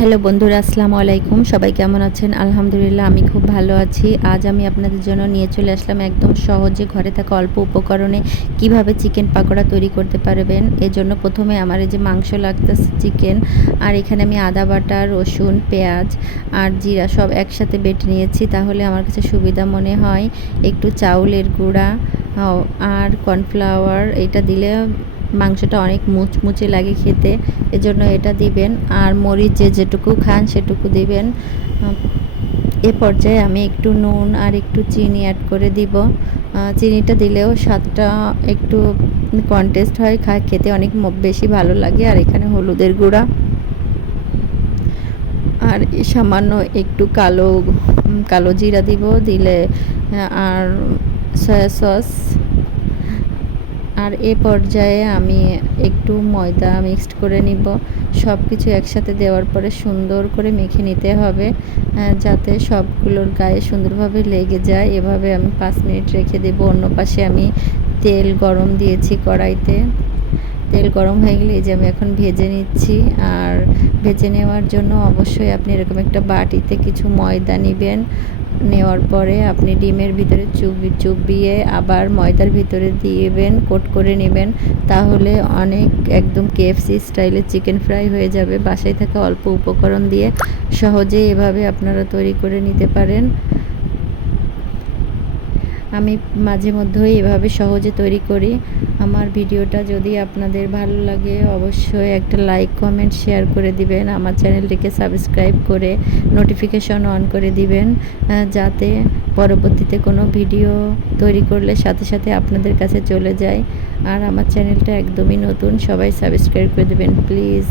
Hello বন্ধুরা, আসসালামু আলাইকুম। সবাই কেমন আছেন? আলহামদুলিল্লাহ আমি খুব ভালো আছি। আজ আমি আপনাদের জন্য নিয়ে চলে আসলাম একদম সহজে ঘরে থাকা অল্প উপকরণে কিভাবে চিকেন পাকোড়া তৈরি করতে পারবেন। এজন্য প্রথমে আমার এই যে মাংস লাগতেছে চিকেন, আর এখানে আমি আদা বাটা, রসুন, পেঁয়াজ আর জিরা সব একসাথে বেটে নিয়েছি, তাহলে আমার কাছে সুবিধা মনে হয়। একটু চাউলের গুঁড়া আর কর্নফ্লাওয়ার এটা দিলে মাংসটা অনেক মুচমুচে লাগে খেতে, এজন্য এটা দিবেন। আর মরিচ যেটুকু খান সেটুকু দিবেন। এ পর্যায়ে আমি একটু নুন আর একটু চিনি অ্যাড করে দিব। চিনিটা দিলেও স্বাদটা একটু কন্টেস্ট হয়, খেতে অনেক বেশি ভালো লাগে। আর এখানে হলুদের গুঁড়া আর সামান্য একটু কালো জিরা দিব দিলে, আর সয়া সস। আর এ পর্যায়ে আমি একটু ময়দা মিক্সড করে নিব। সব কিছু একসাথে দেওয়ার পরে সুন্দর করে মেখে নিতে হবে, যাতে সবগুলোর গায়ে সুন্দরভাবে লেগে যায়। এভাবে আমি 5 মিনিট রেখে দেব। অন্য পাশে আমি তেল গরম দিয়েছি কড়াইতে। তেল গরম হয়ে গেলে এই যে আমি এখন ভেজে নিচ্ছি। আর ভেজে নেওয়ার জন্য অবশ্যই আপনি এরকম একটা বাটিতে কিছু ময়দা নেবেন। নেওয়ার পরে আপনি ডিমের ভিতরে চুবিয়ে আবার ময়দার ভিতরে দিবেন, কোট করে নেবেন। তাহলে অনেক একদম কেএফসি স্টাইলে চিকেন ফ্রাই হয়ে যাবে। বাসায় থাকা অল্প উপকরণ দিয়ে সহজেই এভাবে আপনারা তৈরি করে নিতে পারেন। আমি মাঝে মধ্যেই এভাবে সহজে তৈরি করি। আমার ভিডিওটা যদি আপনাদের ভালো লাগে অবশ্যই একটা লাইক, কমেন্ট, শেয়ার করে দিবেন। আমার চ্যানেলটিকে সাবস্ক্রাইব করে নোটিফিকেশন অন করে দিবেন, যাতে পরবর্তীতে কোনো ভিডিও তৈরি করলে সাথে সাথে আপনাদের কাছে চলে যায়। আর আমার চ্যানেলটা একদমই নতুন, সবাই সাবস্ক্রাইব করে দেবেন প্লিজ।